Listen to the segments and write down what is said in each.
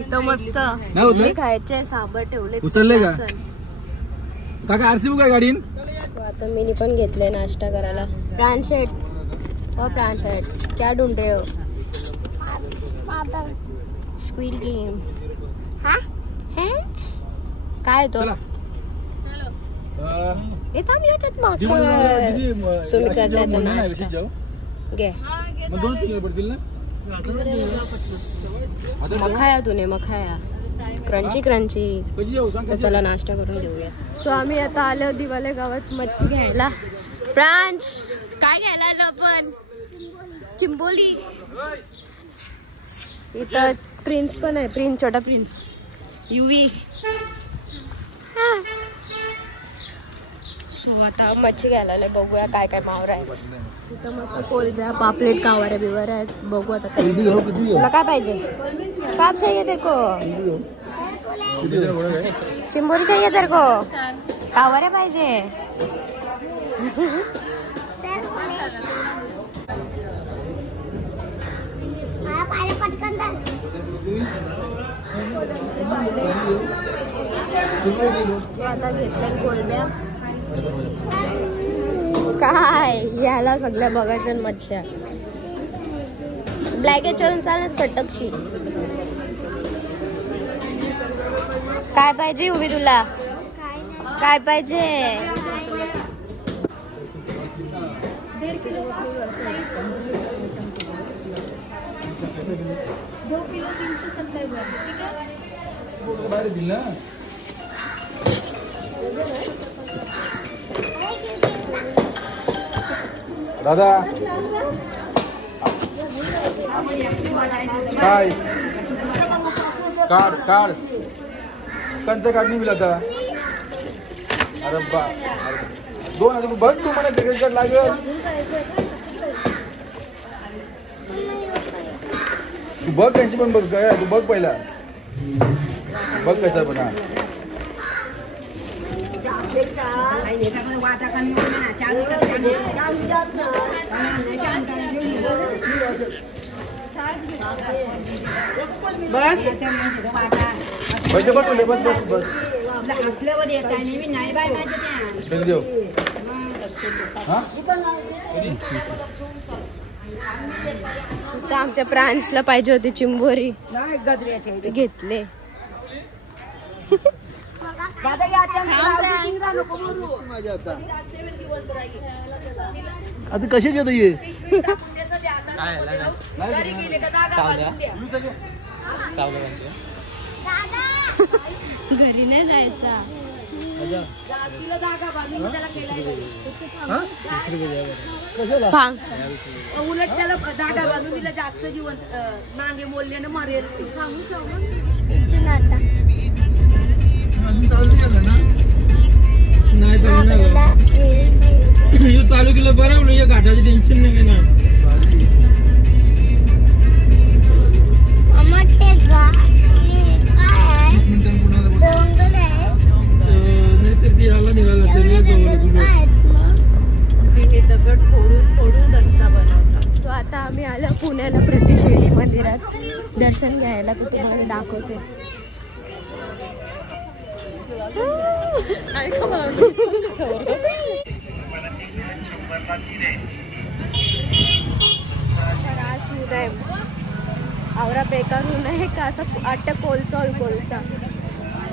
इथं मस्त खायचे साबर ठेवले. उचलले का काका? आरसी बुक आहे गाडीन. आता मी पण घेतले नाश्ता करायला. प्राणशेट प्राणशेट क्या ढूंढ रहे हो? Squid game. काय तो मखाया तूने मखाया क्रंची क्रंची. तर चला नाश्ता करून घेऊया. सो आम्ही आता आलो दिवाले गावात मच्छी घ्यायला. प्रांश काय घ्यायला आलो आपण? चिंबोली. इथं प्रिन्स पण आहे. प्रिन्स छोटा प्रिन्स युवी. सो आता मच्छी घ्यायला आलोय. बघूया काय काय मावरा आहे. इथं मस्त कोलब्या पापलेट कावऱ्या बिवऱ्या आहेत. बघू आता काय. तुला काय पाहिजे? काय चाहिए तेरे को? चिंबोरी चाहिए तेरे को? कावऱ्या पाहिजे? आता घेतल्या कोलब्या. काय याला सगळ्या बघायच्या मच्छ्या. ब्लॅक याच्यावरून चालत सटकशी. काय पाहिजे उभी तुला? काय पाहिजे? दादा काय काढ काढ कंच काढ नाही मिळत. अरे बा दोन बघ तू मला क्रेडिट कार्ड लागेल. तू बघ त्यांची पण बघ काय. तू बघ पहिला बघ कसं पण. बस बस बस बस बस देऊ. आमच्या प्रांशला पाहिजे होती चिंबोरी. घेतले. आता कशी घेत ये घरी नाही जायचा. उलट त्याला धागा बांधून दिला जास्त जिवंत नांगे मोडल्यानं मरेल. चालू केलं बरं. या घाटाची टेन्शन नाही ना. दगड फोडून रस्ता बनवता. सो आता आम्ही आलो पुण्याला प्रतिशिर्डी मंदिरात दर्शन घ्यायला. तर तुम्हाला दाखवते. आवरा बेकार होऊन आहे का असं अटक कोलसा कोलसा.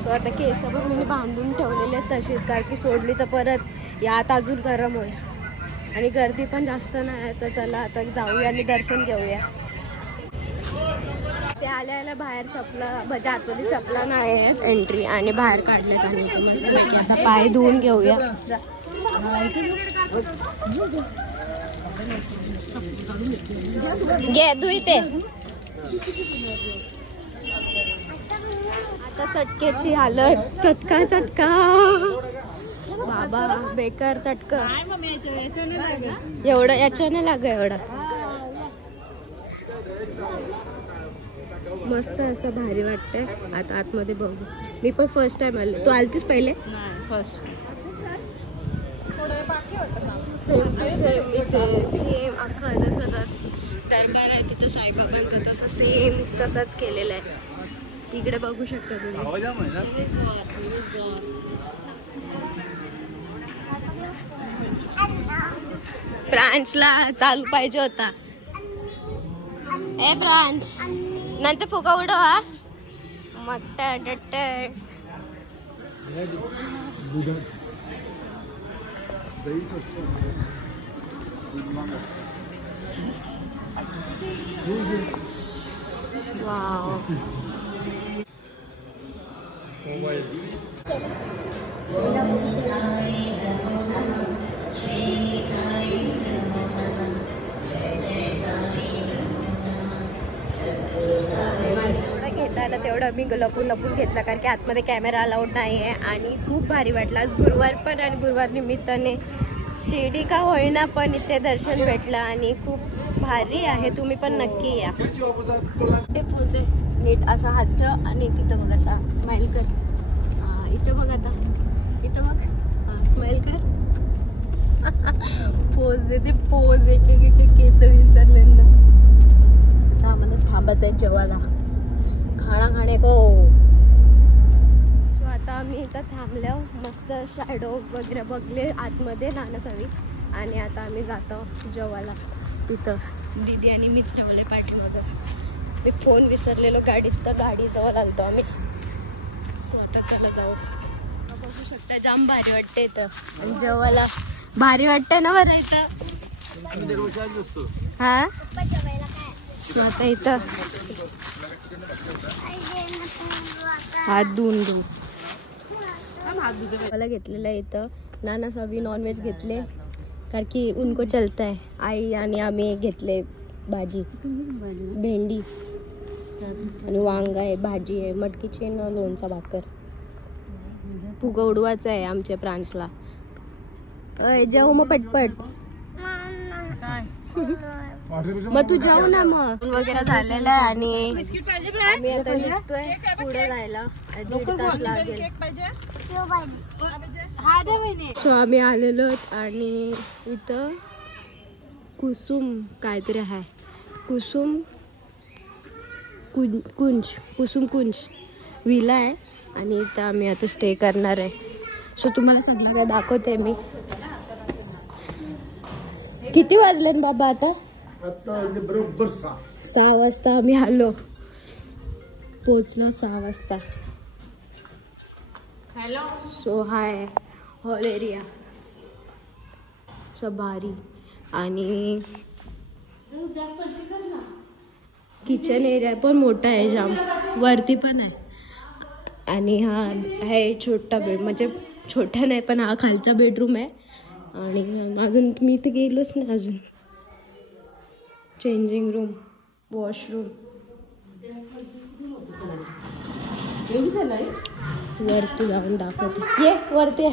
सो आता केस पण मी बांधून ठेवलेले तशीच कारण की सोडली तर परत यात अजून गरम होईल आणि गर्दी पण जास्त नाही. तर चला आता जाऊया आणि दर्शन घेऊया. ते आल्या बाहेर चपला म्हणजे आतमध्ये चपला नाही आहेत एंट्री आणि बाहेर काढले त्यांनी मस्त पैकी. आता पाय धुवून घेऊया. घे धुई ते. आता चटक्याची हालत. चटका चटका बाबा बेकार चटका. एवढं याच्याने लाग एवढा. मस्त असं भारी वाटतंय. आता आतमध्ये बघू. मी पण फर्स्ट टाइम आले. तू आलतीस पहिले? फर्स्ट. सेम टू सेम इथे सेम अख्खं जसं दरबार आहे तिथं साईबाबांचं तसं सेम तसंच केलेलं आहे. इकडे बघू शकता तुम्ही. ब्रांचला चालू पाहिजे होता. ए ब्रांच नंतर फुगा उडव हा. मग वाव. घेता आलं तेवढं मी लपून घेतला कारण की आतमध्ये कॅमेरा अलाउड नाही आहे. आणि खूप भारी वाटलं. आज गुरुवार पण आणि गुरुवार निमित्ताने शिर्डी का होईना पण इथे दर्शन भेटलं आणि खूप भारी आहे. तुम्ही पण नक्की या. ते बोलते नीट असा हात ठेव आणि तिथं बघ असा स्माइल कर. इथं बघ आता इथं बघ स्माइल कर. पोज देते पोज. एक केस विचारले ना. आता आम्हाला थांबायचं आहे जेवायला. खाणा खाणे को. सो आता आम्ही इथं थांबलो. मस्त शॅडो वगैरे बघले आतमध्ये नानासावी. आणि आता आम्ही जातो जेवायला. तिथं दीदी आणि मीच ठेवले पाठीमागं. मी फोन विसरलेलो गाडीत तर गाडीजवळ आलतो आम्ही. सो आता चला जाऊ. बघू शकता जाम भारी वाटते इथं. आणि जेवायला भारी वाटतंय ना बरं इथं. हा सो आता इथं हात धुवून मला घेतलेलं आहे इथं. नाना सावी नॉनव्हेज घेतले कारण की उनको चलता है. आई आणि आम्ही घेतले भाजी भेंडी आणि वांगा आहे भाजी आहे मटकीची न लोणचा भाकर. फुगा उडवायचा आहे आमच्या प्रांशला. जाऊ मग पटपट. मग तू जाऊ ना. मग वगैरे झालेला आहे आणि आम्ही आता निघतोय पुढे जायला. 1.5 तास लागेल. सो आम्ही आलेलो आणि इथं कुसुम काहीतरी आहे. कुसुम कुंज विला आहे आणि इथं आम्ही आता स्टे करणार आहे. सो तुम्हाला सगळं दाखवते मी. किती वाजले बाबा आता? बरोबर 6 वाजता आम्ही आलो. पोचलो 6 वाजता. हॅलो. सो हाय हॉल एरिया सभारी आणि किचन एरिया पण मोठा आहे जाम. वरती पण आहे. आणि हा आहे छोटा बेड म्हणजे छोटा नाही पण हा खालचा बेडरूम आहे. आणि अजून मी इथे गेलोच नाही अजून. चेंजिंग रूम वॉशरूम वरती जाऊन दाखवते. ये वरती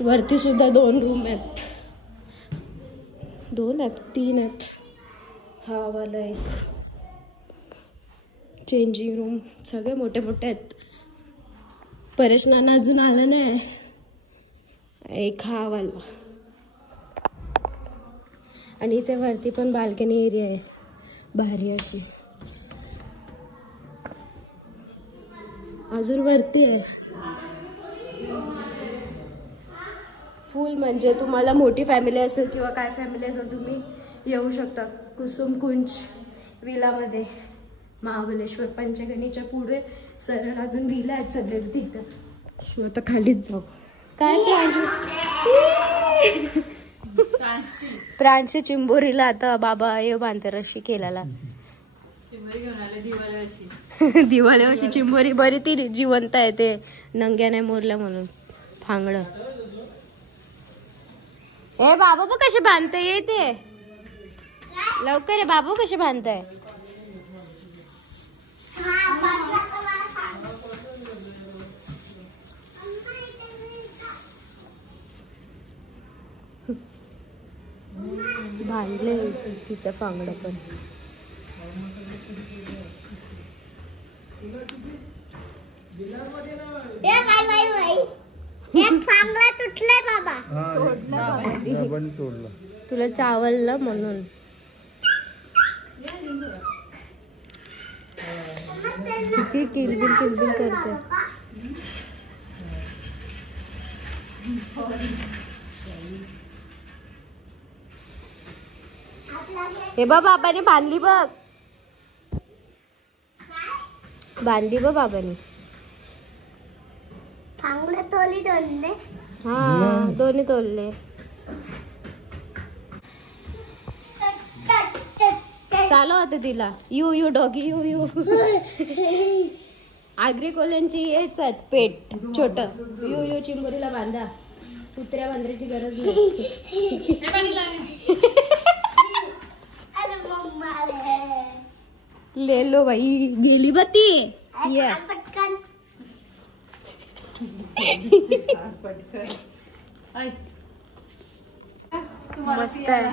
वरती सुद्धा 2 रूम आहेत. 2 आहेत 3 आहेत. हा वाला एक चेंजिंग रूम. सगळे मोठे मोठे आहेत. परेश नाना अजून आला नाही. एक हा वाला आणि इथे वरती पण बाल्कनी एरिया आहे भारी अशी. अजून वरती आहे फुल. म्हणजे तुम्हाला मोठी फॅमिली असेल किंवा काय फॅमिली असेल तुम्ही येऊ शकता कुसुम कुंज विलामध्ये. महाबळेश्वर पंचगणीच्या पुढे सरळ अजून विला आहेत सगळे तिथं. सो आता खालीच जाऊ. काय प्रांशी चिंबोरीला आता बाबा ये बांधते रशी केलेला. दिवाळी अशी चिंबोरी बरी ती जिवंत आहे. ते नंग्या नाही मोरल्या म्हणून फांगड. ए बाबा बघ कशी बांधताय. येते लवकर आहे बाबू कशी बांधताय. बांधले तिचं फांगड पण. तुला चावल म्हणून. किती किलबिल किलबिल करते. हे बघ बाबाने बांधली बघ. बांधली बघ बाबाने. हा दोन्ही तोडले. चालू होते तिला. You you doggy you you. आगरी कोल्यांची हेच आहेत पेट छोट. यू यू चिंबोरीला बांधा. कुत्र्या बांधायची गरज नाही. ले लो बाई. गेली बा ती. मस्त आहे.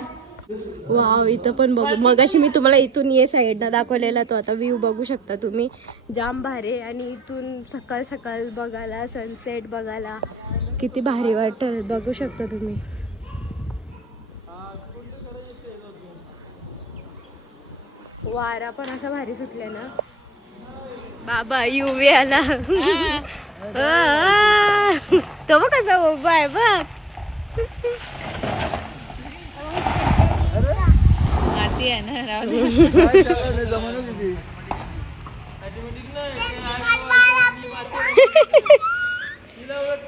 वाव इथं पण बघू. मगाशी मी तुम्हाला इथून ये साईडनं दाखवलेला तो आता व्ह्यू बघू शकता तुम्ही. जाम भारी. आणि इथून सकाळ सकाळ बघायला सनसेट बघायला किती भारी वाटेल बघू शकता तुम्ही. वारा पण असा भारी सुटले ना. बाबा युवी आला. तो बघ कसा उभा आहे बघ.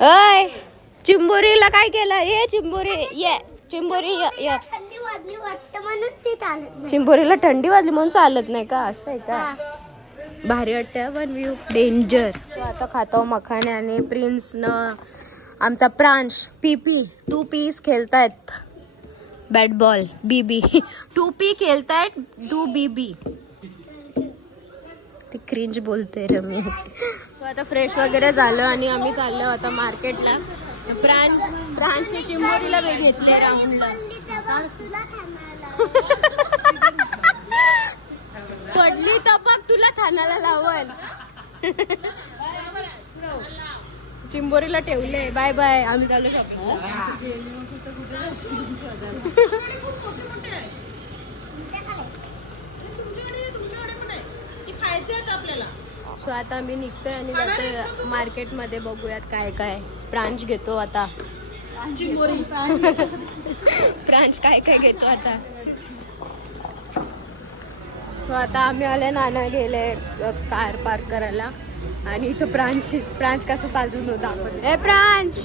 अय चिंबोरीला काय केलं. ये चिंबोरी ये. चिंबोरी ये. चिंबोरीला थंडी वाजली म्हणून चालत नाही का. असं आहे का. भारी वाटतं पण व्ह्यू डेंजर. आता खातो मखाने. आणि प्रिन्स न आमचा प्रांश पीपी 2 पीस खेळतायत बॅट बॉल. बीबी 2 पी खेळतायत 2 बीबी. ती क्रिंज बोलते रमी. आता फ्रेश वगैरे झालं आणि आम्ही चाललो आता मार्केटला. प्रांशने चिंबोरीला घेतले राऊंडला. पडली तर बघ तुला छानाला लावल. चिंबोरीला ठेवले. Bye bye. आम्ही चालू शॉपिंग. सो आता आम्ही निघतोय आणि जातोय मार्केटमध्ये. बघूयात काय काय. प्रांश घेतो आता. प्रांश काय काय घेतो आता. सो आता आम्ही आले. नाना गेले कार पार्क करायला. आणि इथं प्रांश कसं चालून होता आपण. ए प्रांश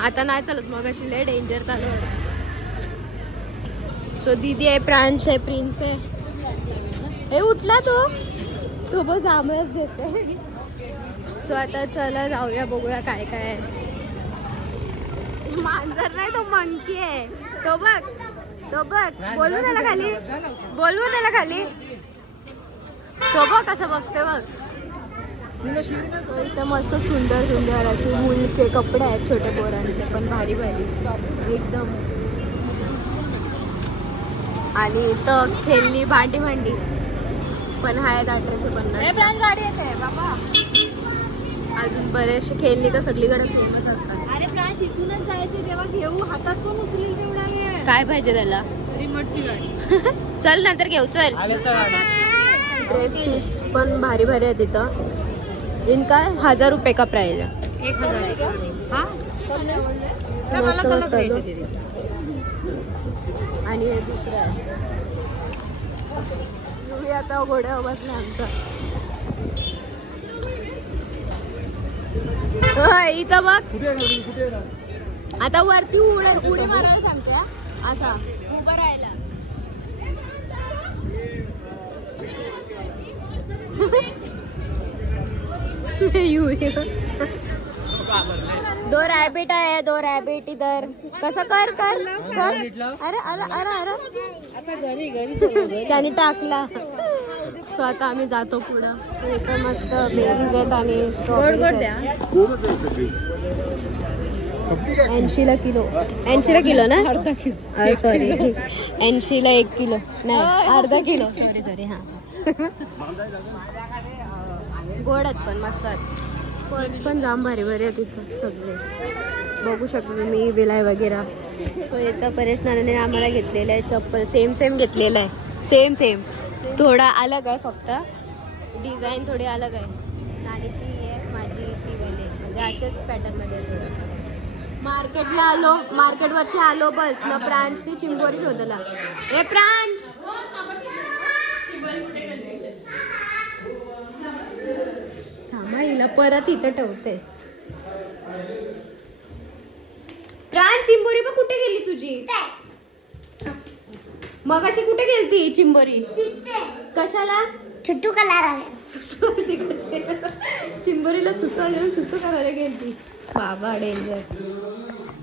आता नाही चालत. मग अशी लय डेंजर चालू होत. सो दीदी आहे प्रांश आहे प्रिन्स आहे. हे उठला तो बघ जांभळच देते. सो आता चला जाऊया बघूया काय काय आहे. मांजर नाही तो मंकी आहे. तो बघ बोलू त्याला खाली. तो बघ कसं बघते बघ. इथं मस्त सुंदर असे मुलीचे कपडे आहेत. छोट्या पोरांचे पण भारी एकदम. आणि इथं खेळणी भांडी पण आहेत 1850. गाडी येते बाबा. अजून बरेचसे खेळणी तर सगळीकडे सेमच असतात. अरे प्रांश इथूनच जायचे तेव्हा घेऊ. हातात कोण उचलेल तेवढा वेळ. काय पाहिजे त्याला. रिमोटची गाडी. चल नंतर घेऊ. चल. ड्रेस पीस पण भारी आहे तिथं. इनका 1000 रुपये का प्राइस है. 1000. मस्त आणि हे दुसरं आहे. युवी आता घोड्यावर बसला आमचा. इथं बघ. आता वरती उडी मारायला सांगते. असा उभं राहायला. दो रॅबिट इधर. कसं कर. अरे त्याने टाकला. सो आता आम्ही जातो पुढं. इथं मस्त बेरीज आहेत आणि स्ट्रॉबेरी द्या. 80 किलो. 80 किलो ना. सॉरी 80 1 किलो नाही. अर्धा किलो. सॉरी हा. गोड आहेत पण मस्त आहेत. पर्स पण जाम भारी आहेत इथं सगळे. बघू शकतो तुम्ही विलाय वगैरे. सो इथं परेश नानाने आम्हाला घेतलेलं आहे चप्पल. सेम घेतलेलं आहे. सेम थोडा अलग आहे, फक्त डिझाईन थोडी अलग आहे. आणि ती आहे माझी ती वाली, म्हणजे अशाच पॅटर्नमध्ये थोडं. मार्केट वर्षी आलो बस ना. प्रांशने चिंबोरी शोधला. हे प्रांश थांबा, हिला परत इथं ठेवते. प्रांश चिंबोरी बघ कुठे गेली तुझी. मग अशी कुठे गेलती चिंबोरी. कशाला छुट्टू कलर चिंबोरीला सुचू करायला गेलती. बाबा डेंजर.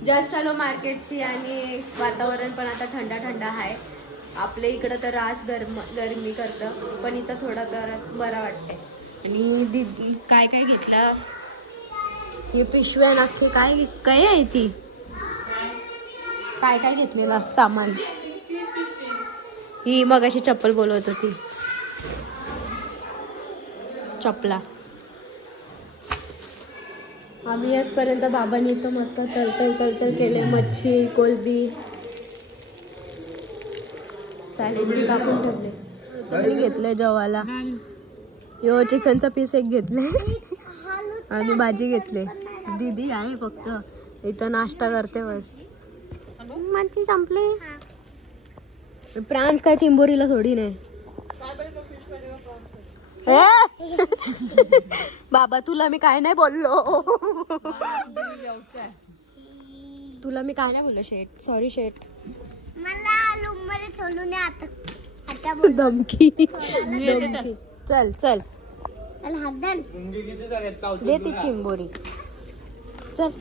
जस्ट आलो मार्केटची आणि वातावरण पण आता थंड आहे. आपल्या इकडं तर रास गरमी करतं, पण इथं थोडं तर बरं वाटतंय. आणि दीदी काय घेतलं. ही पिशव्या नक्की काय आहे ती. काय घेतलेलं सामान. ही मग अशी चप्पल बोलवत होती. चपला आम्ही आजपर्यंत बाबांनी इथं मस्त तलतल केले. मच्छी कोलबी सॅलेड कापून ठेवले. त्यांनी घेतलंय जेवायला. यो चिकनचा पीस एक घेतले आणि भाजी घेतले. दीदी आहे फक्त इथं नाश्ता करते बस. मच्छी संपली. प्रांश काय चिंबोरीला थोडी नाही. बाबा तुला मी काय नाही बोललो. शेट. सॉरी शेट. मला रूम मध्ये सोडून आता धमकी. चल हद्दल दे ती चिंबोरी. चल